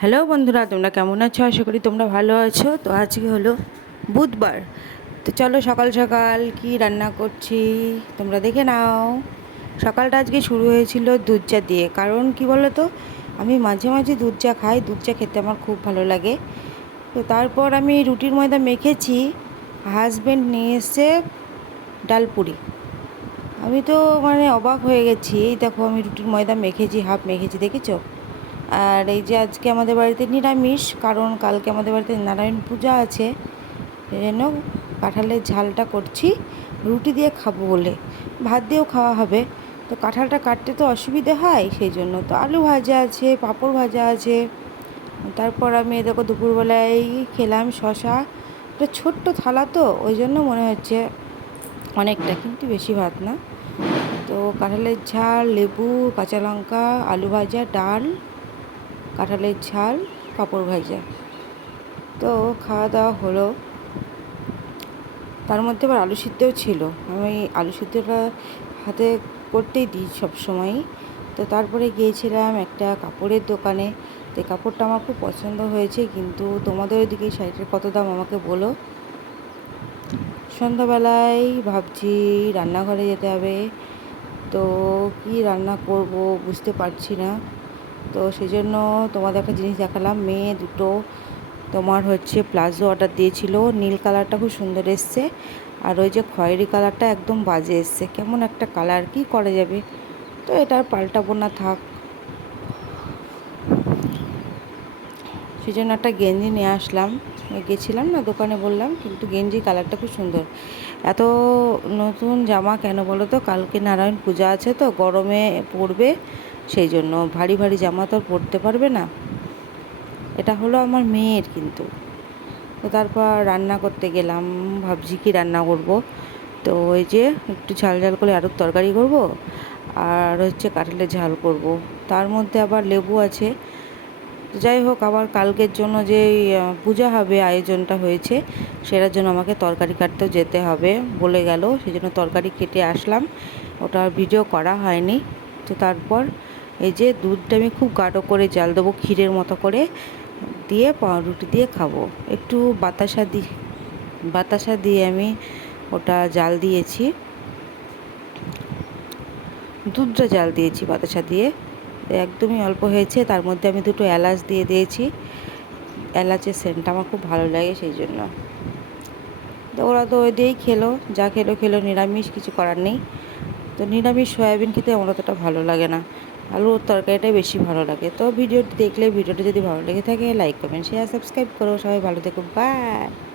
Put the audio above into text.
Hello বন্ধুরা, তোমরা কেমন আছো? আশা করি তোমরা ভালো আছো। তো আজকে হলো বুধবার। তো চলো সকাল সকাল কি রান্না করছি, তোমরা দেখে নাও। সকালটা আজকে শুরু হয়েছিল দুধ চা দিয়ে। কারণ কি বলো তো আমি মাঝে মাঝে দুধ চা খাই, দুধ চা খেতে আমার খুব ভালো লাগে। তো তারপর আমি রুটির ময়দা মেখেছি হাজব্যান্ড নিয়ে এসছে ডালপুরি আমি তো মানে অবাক হয়ে গেছি, এই দেখো আমি রুটির ময়দা মেখেছি হাফ মেখেছি, দেখেছ? আর এই যে আজকে আমাদের বাড়িতে নিরামিষ, কারণ কালকে আমাদের বাড়িতে নারায়ণ পূজা আছে। এই জন্য কাঁঠালের ঝালটা করছি, রুটি দিয়ে খাব বলে। ভাত দিয়েও খাওয়া হবে। তো কাঁঠালটা কাটতে তো অসুবিধে হয়, সেই জন্য তো আলু ভাজা আছে, পাঁপড় ভাজা আছে। তারপর আমি দেখো দুপুরবেলায় খেলাম শশা। একটা ছোট্ট থালা তো, ওই জন্য মনে হচ্ছে অনেকটা, কিন্তু বেশি ভাত না। তো কাঁঠালের ঝাল, লেবু, কাঁচা লঙ্কা, আলু ভাজা, ডাল। কাঁঠালের ঝাল, পাঁপড় ভাজা। তো খাওয়া দাওয়া হলো। তার মধ্যে আবার আলু সিদ্ধও ছিল। আমি আলু সিদ্ধটা হাতে করতেই দিই সব সময়ই তো তারপরে গিয়েছিলাম একটা কাপড়ের দোকানে। তো কাপড়টা আমার খুব পছন্দ হয়েছে, কিন্তু তোমাদের ওইদিকে শাড়িটার কত দাম আমাকে বলো? সন্ধ্যাবেলায় ভাবছি রান্নাঘরে যেতে হবে। তো কি রান্না করব বুঝতে পারছি না। তো সেই জন্য তোমাদের একটা জিনিস দেখালাম। মেয়ে দুটো তোমার হচ্ছে প্লাজো অর্ডার দিয়েছিল। নীল কালারটা খুব সুন্দর এসছে। আর ওই যে খয়েরি কালারটা একদম বাজে এসছে। কেমন একটা কালার, কি করা যাবে? তো এটা আর পাল্টাবো না, থাক। সেই জন্য একটা গেঞ্জি নিয়ে আসলাম। গেছিলাম না, দোকানে বললাম, কিন্তু গেঞ্জি কালারটা খুব সুন্দর। এত নতুন জামা কেন বলো তো? কালকে নারায়ণ পূজা আছে তো, গরমে পরবে। সেই জন্য ভারী ভারী জামা তো পরতে পারবে না। এটা হলো আমার মেয়ের কিন্তু। তো তারপর রান্না করতে গেলাম, ভাবছি কি রান্না করব? তো ওই যে একটু ঝাল ঝাল করে আরও তরকারি করব, আর হচ্ছে কাঁঠালের ঝাল করব। তার মধ্যে আবার লেবু আছে। যাই হোক, আবার কালকের জন্য যে পূজা হবে, আয়োজনটা হয়েছে, সেটার জন্য আমাকে তরকারি কাটতেও যেতে হবে বলে গেল। সেই জন্য তরকারি কেটে আসলাম। ওটা ভিডিও করা হয়নি। তো তারপর এই যে দুধটা আমি খুব গাঢ় করে জাল দেবো ক্ষীরের মতো করে, দিয়ে পাউরুটি দিয়ে খাব। একটু বাতাসা দি, বাতাসা দিয়ে আমি ওটা জাল দিয়েছি। দুধটা জাল দিয়েছি বাতাসা দিয়ে। একদমই অল্প হয়েছে, তার মধ্যে আমি দুটো এলাচ দিয়ে দিয়েছি। এলাচের সেন্টটা আমার খুব ভালো লাগে সেই জন্য। তো ওরা তো ওই দিয়েই খেলো, যা খেলো খেলো, নিরামিষ কিছু করার নেই। তো নিরামিষ সয়াবিন খেতে আমার অতটা ভালো লাগে না। আলুর তরকারিটাই বেশি ভালো লাগে। তো ভিডিওটি দেখলে, ভিডিওটি যদি ভালো লেগে থাকে লাইক কমেন্ট শেয়ার সাবস্ক্রাইব করো। সবাই ভালো থেকো। বাই